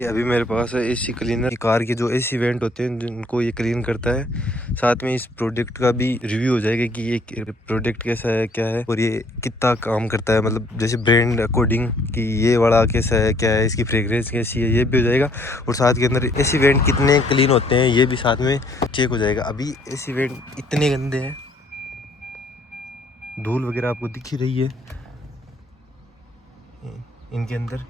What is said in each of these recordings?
ये अभी मेरे पास है एसी क्लीनर। कार के जो एसी वेंट होते हैं जिनको ये क्लीन करता है। साथ में इस प्रोडक्ट का भी रिव्यू हो जाएगा कि ये प्रोडक्ट कैसा है, क्या है और ये कितना काम करता है, मतलब जैसे ब्रांड अकॉर्डिंग कि ये वाला कैसा है, क्या है, इसकी फ्रेग्रेंस कैसी है, ये भी हो जाएगा। और साथ के अंदर एसी वेंट कितने क्लीन होते हैं ये भी साथ में चेक हो जाएगा। अभी एसी वेंट इतने गंदे हैं, धूल वगैरह आपको दिख ही रही है इनके अंदर।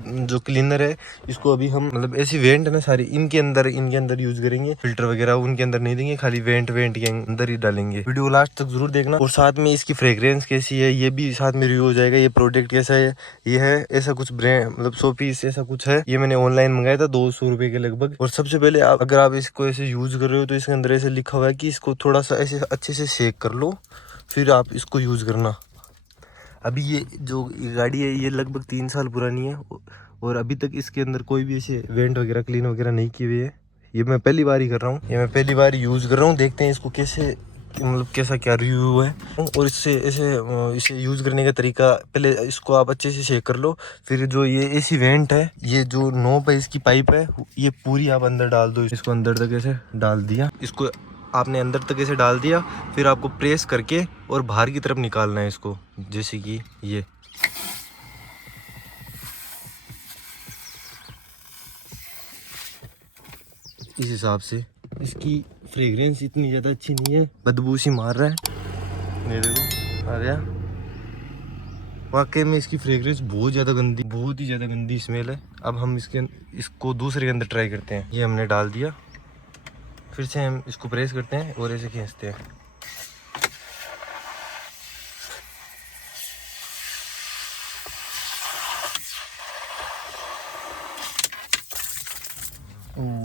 जो क्लीनर है इसको अभी हम मतलब ऐसी वेंट है ना सारी इनके अंदर यूज करेंगे। फिल्टर वगैरह उनके अंदर नहीं देंगे, खाली वेंट के अंदर ही डालेंगे। वीडियो लास्ट तक जरूर देखना। और साथ में इसकी फ्रेग्रेंस कैसी है ये भी साथ में रिव्यू हो जाएगा। ये प्रोडक्ट कैसा है, ये है ऐसा कुछ ब्रांड मतलब 100 पीस ऐसा कुछ है। ये मैंने ऑनलाइन मंगाया था 200 रुपए के लगभग। और सबसे पहले अगर आप इसको ऐसे यूज कर रहे हो तो इसके अंदर ऐसे लिखा हुआ है कि इसको थोड़ा सा ऐसे अच्छे से शेक कर लो फिर आप इसको यूज करना। अभी ये जो गाड़ी है ये लगभग 3 साल पुरानी है और अभी तक इसके अंदर कोई भी ऐसे वेंट वगैरह क्लीन वगैरह नहीं किए हुए है। ये मैं पहली बार ही कर रहा हूँ, ये मैं पहली बार यूज़ कर रहा हूँ। देखते हैं इसको कैसे मतलब कैसा क्या रिव्यू है। और इससे इसे यूज़ करने का तरीका, पहले इसको आप अच्छे से शेक कर लो। फिर जो ये एसी वेंट है, ये जो नोब है इसकी पाइप है, ये पूरी आप अंदर डाल दो। इसको अंदर तक ऐसे डाल दिया, इसको आपने अंदर तक ऐसे डाल दिया। फिर आपको प्रेस करके और बाहर की तरफ निकालना है इसको, जैसे कि ये इस हिसाब से। इसकी फ्रेग्रेंस इतनी ज़्यादा अच्छी नहीं है, बदबू सी मार रहा है। ये देखो आ गया। वाकई में इसकी फ्रेग्रेंस बहुत ज़्यादा गंदी, बहुत ही ज़्यादा गंदी स्मेल है। अब हम इसको दूसरे के अंदर ट्राई करते हैं। ये हमने डाल दिया, फिर से हम इसको प्रेस करते हैं और ऐसे खींचते हैं।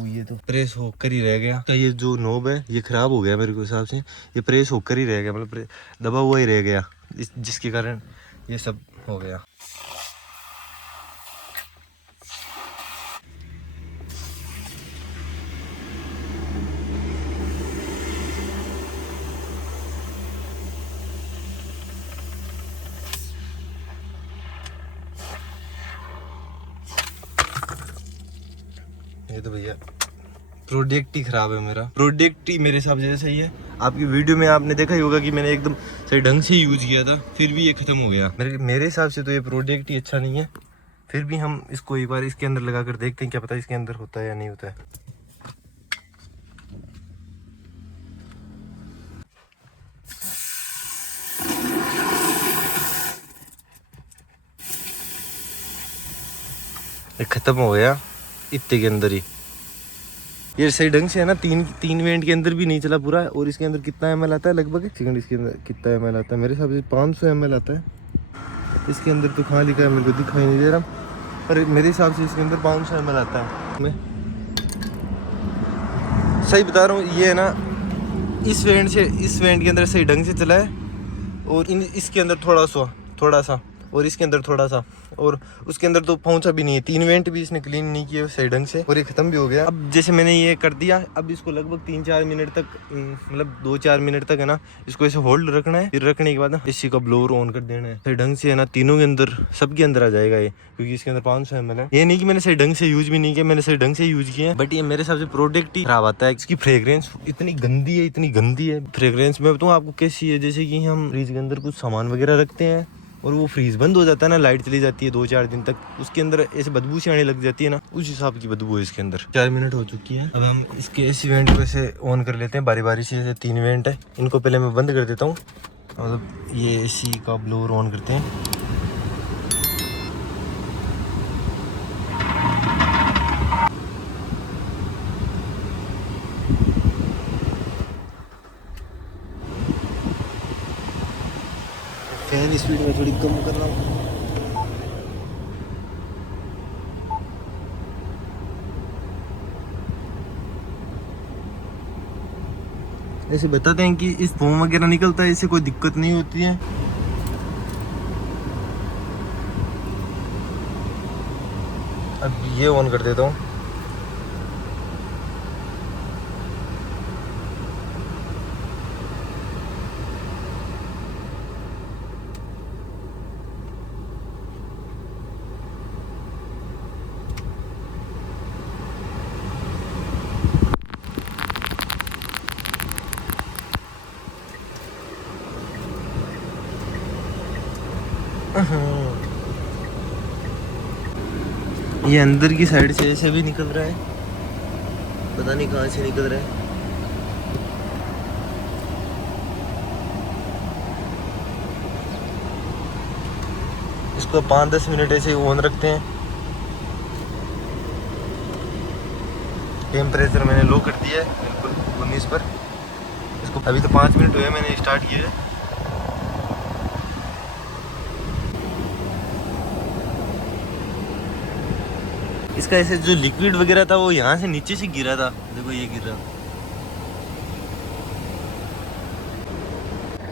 ये तो प्रेस होकर ही रह गया। तो ये जो नोब है ये खराब हो गया मेरे को हिसाब से। ये प्रेस होकर ही रह गया, मतलब दबा हुआ ही रह गया, जिसके कारण ये सब हो गया। ये तो भैया प्रोडक्ट ही खराब है, मेरा प्रोडक्ट ही मेरे हिसाब से सही है। आपकी वीडियो में आपने देखा ही होगा कि मैंने एकदम सही ढंग से यूज किया था, फिर भी ये खत्म हो गया। मेरे हिसाब से तो ये प्रोडक्ट ही अच्छा नहीं है। फिर भी हम इसको एक बार इसके अंदर लगा कर देखते हैं, क्या पता इसके अंदर होता है या नहीं होता है। ये खत्म हो गया इतने के अंदर ही। ये सही ढंग से है ना, तीन वेंट के अंदर भी नहीं चला पूरा। और इसके अंदर कितना ml आता है लगभग, सेकंड इसके अंदर कितना ml आता है, मेरे हिसाब से 500 ml आता है। इसके अंदर तो कहाँ लिखा है, मेरे को दिखाई नहीं दे रहा, पर मेरे हिसाब से इसके अंदर 500 ml आता है। मैं सही बता रहा हूँ। ये है ना इस वेंट के अंदर सही ढंग से चला है। और इसके अंदर थोड़ा सा और इसके अंदर थोड़ा सा, और उसके अंदर तो पहुंचा भी नहीं है। 3 वेंट भी इसने क्लीन नहीं किए सही ढंग से और ये खत्म भी हो गया। अब जैसे मैंने ये कर दिया, अब इसको लगभग 3-4 मिनट तक, मतलब 2-4 मिनट तक है ना, इसको ऐसे होल्ड रखना है। फिर रखने के बाद एसी का ब्लोअर ऑन कर देना है। सही ढंग से है ना तीनों के अंदर, सबके अंदर आ जाएगा ये, क्योंकि इसके अंदर 500 ml है। ये नहीं कि मैंने सही ढंग से यूज भी नहीं किया, मैंने सही ढंग से यूज किया है, बट ये मेरे हिसाब से प्रोडक्ट ही खराब आता है। इसकी फ्रेग्रेंस इतनी गंदी है फ्रेग्रेंस। मैं बताऊँ आपको कैसी है, जैसे कि हम फ्रिज के अंदर कुछ सामान वगैरह रखते हैं और वो फ्रीज बंद हो जाता है ना, लाइट चली जाती है 2-4 दिन तक, उसके अंदर ऐसे बदबू सी आने लग जाती है ना, उस हिसाब की बदबू है इसके अंदर। 4 मिनट हो चुकी है। अब हम इसके एसी वेंट को ऐसे ऑन कर लेते हैं बारी बारी से। ऐसे 3 वेंट है, इनको पहले मैं बंद कर देता हूँ। मतलब ये एसी का ब्लोअर ऑन करते हैं। फैन स्पीड में थोड़ी कम कर रहा हूँ। ऐसे बताते हैं कि इस फोम वगैरह निकलता है, इससे कोई दिक्कत नहीं होती है। अब ये ऑन कर देता हूँ। ये अंदर की साइड से ऐसे भी निकल रहा है, पता नहीं कहाँ से निकल रहा है। इसको 5-10 मिनट ऐसे ऑन रखते हैं। टेम्परेचर मैंने लो कर दिया है बिल्कुल 19 पर। इसको अभी तो 5 मिनट हुए मैंने स्टार्ट किया है। इसका ऐसे जो लिक्विड वगैरह था वो यहाँ से नीचे से गिरा था, देखो ये गिर रहा।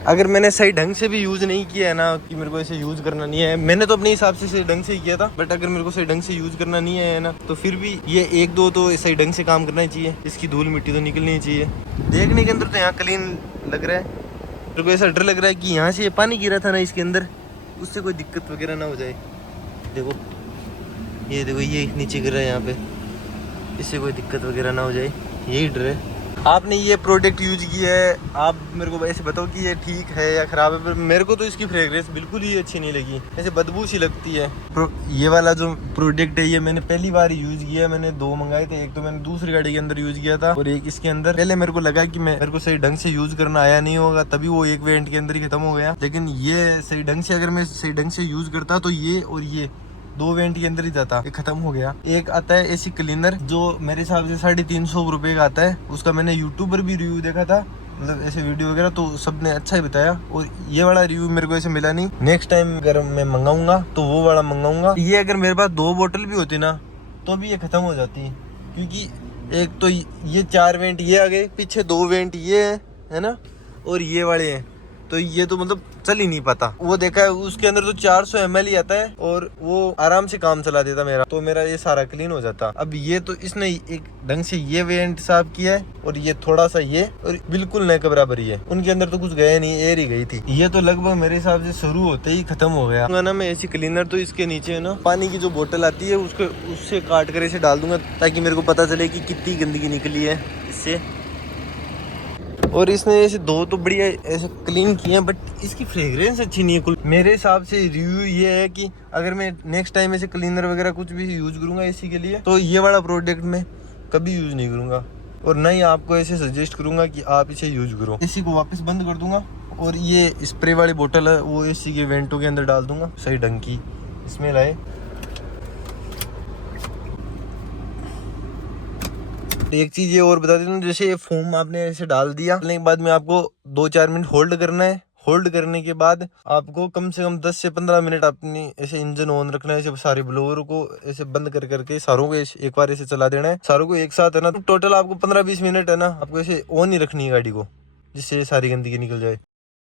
अगर मैंने सही ढंग से भी यूज़ नहीं किया है ना, कि मेरे को ऐसे यूज़ करना नहीं है, मैंने तो अपने हिसाब से सही ढंग से ही किया था, बट अगर मेरे को सही ढंग से यूज़ करना नहीं है ना, तो फिर भी ये 1-2 तो सही ढंग से काम करना ही चाहिए। इसकी धूल मिट्टी तो निकलनी ही चाहिए। देखने के अंदर तो यहाँ क्लीन लग रहा है, मेरे को ऐसा डर लग रहा है कि यहाँ से ये पानी गिरा था ना इसके अंदर, उससे कोई दिक्कत वगैरह ना हो जाए। देखो ये देखो ये नीचे गिर रहा है यहाँ पे, इससे कोई दिक्कत वगैरह ना हो जाए, यही डर है। आपने ये प्रोडक्ट यूज किया है, आप मेरे को ऐसे बताओ कि ये ठीक है या ख़राब है। पर मेरे को तो इसकी फ्रेग्रेंस बिल्कुल ही अच्छी नहीं लगी, ऐसे बदबू सी लगती है। ये वाला जो प्रोडक्ट है ये मैंने पहली बार यूज़ किया है। मैंने 2 मंगाए थे, एक तो मैंने दूसरी गाड़ी के अंदर यूज़ किया था और एक इसके अंदर। पहले मेरे को लगा कि मेरे को सही ढंग से यूज़ करना आया नहीं होगा, तभी वो एक वेंट के अंदर ही खत्म हो गया। लेकिन ये सही ढंग से, अगर मैं सही ढंग से यूज़ करता तो ये और ये 2 वेंट के अंदर ही जाता, ये खत्म हो गया। एक आता है एसी क्लीनर जो मेरे हिसाब से 350 रुपये का आता है, उसका मैंने यूट्यूब पर भी रिव्यू देखा था, मतलब ऐसे वीडियो वगैरह, तो सबने अच्छा ही बताया। और ये वाला रिव्यू मेरे को ऐसे मिला नहीं। नेक्स्ट टाइम अगर मैं मंगाऊंगा तो वो वाला मंगाऊंगा। ये अगर मेरे पास 2 बोतल भी होती ना तो भी ये खत्म हो जाती, क्योंकि एक तो ये 4 वेंट ये आ गए, पीछे 2 वेंट ये है ना, और ये वाले हैं, तो ये तो मतलब चल ही नहीं पाता। वो देखा है उसके अंदर तो 400 ml ही आता है और वो आराम से काम चला देता मेरा, तो मेरा ये सारा क्लीन हो जाता। अब ये तो इसने एक ढंग से ये वेंट साफ किया है और ये थोड़ा सा ये, और बिल्कुल नए के बराबर ही है। उनके अंदर तो कुछ गया नहीं, एयर ही गई थी। ये तो लगभग मेरे हिसाब से शुरू होते ही खत्म हो गया ना। मैं एसी क्लीनर तो इसके नीचे है ना, पानी की जो बोतल आती है उससे काट कर इसे डाल दूंगा, ताकि मेरे को पता चले कि कितनी गंदगी निकली है इससे। और इसने ऐसे 2 तो बढ़िया ऐसे क्लीन किए हैं, बट इसकी फ्रेग्रेंस अच्छी नहीं है। कुल मेरे हिसाब से रिव्यू ये है कि अगर मैं नेक्स्ट टाइम ऐसे क्लीनर वगैरह कुछ भी यूज़ करूँगा एसी के लिए, तो ये वाला प्रोडक्ट मैं कभी यूज़ नहीं करूँगा, और ना ही आपको ऐसे सजेस्ट करूँगा कि आप इसे यूज़ करो। एसी को वापस बंद कर दूँगा और ये स्प्रे वाली बोतल है वो एसी के वेंटों के अंदर डाल दूँगा, सही ढंग की स्मेल आए। एक चीज ये और बता देता हूँ, जैसे ये फोम आपने ऐसे डाल दिया, डालने के बाद में आपको 2-4 मिनट होल्ड करना है। होल्ड करने के बाद आपको कम से कम 10 से 15 मिनट अपनी ऐसे इंजन ऑन रखना है, ऐसे सारे ब्लोअर को ऐसे बंद कर करके सारों को एक बार ऐसे चला देना है, सारों को एक साथ है ना। तो टोटल आपको 15-20 मिनट है ना, आपको ऐसे ऑन ही रखनी है गाड़ी को, जिससे सारी गंदगी निकल जाए।